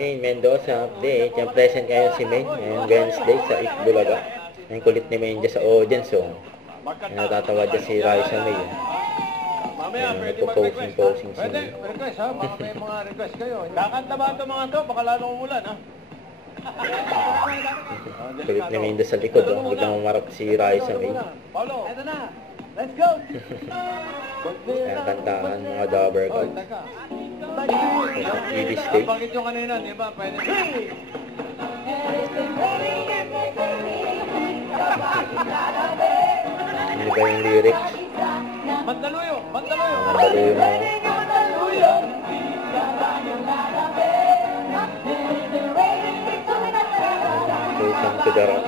Maine Mendoza update. Yung present ngayon si Maine. Ngayon Wednesday sa Bulaga. Yung kulit ni Maine dyan sa audience. Oh. Natatawa dyan si Raisa May. Nagpo-posing si Maine. Request ha? May mga request kayo. Kakanta ba ito mga to? Baka lalo umulan ha? Kulit ni Maine dyan sa likod. Oh. Biglang umarap si Raisa May. Paulo, eto na. Let's go! Kaya kantahan mga Dabber God. ED stage. Bakit yung kanina, di ba? Pwede. Ano ba yung lyrics? Mandaluyo! Mandaluyo! Mandaluyo na. Welcome to the rock.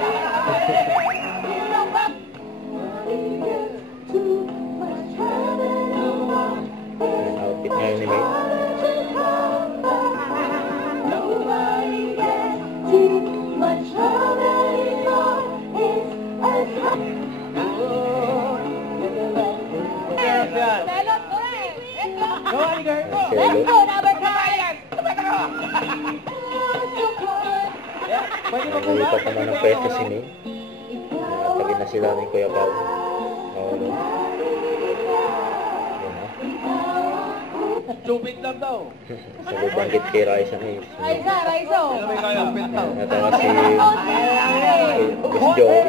Yung outfit ngayon ni May. Nagulita pa man ang pwesto si May. Nakatagin na sila ni Kuya Pao. Naulo. Yun na. Stupid lang daw. Sa bubanggit kay Raisa May. Raisa! Ano may kaya? Pintaw. Natawa si Miss Joey.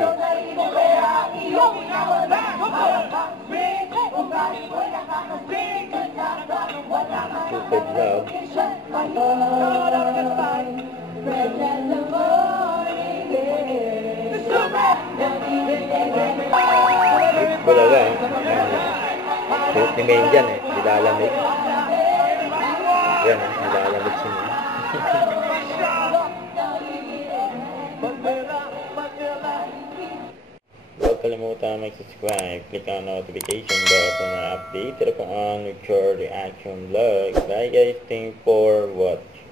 Stupid love. Bulaga. Shoot ni Maine dyan eh. Nilalamig. Yan eh. Nilalamig si Maine. Huwag kalimutan mag-subscribe. Click on notification bell para update po ang future reaction vlog. Bye guys. Thanks for watching.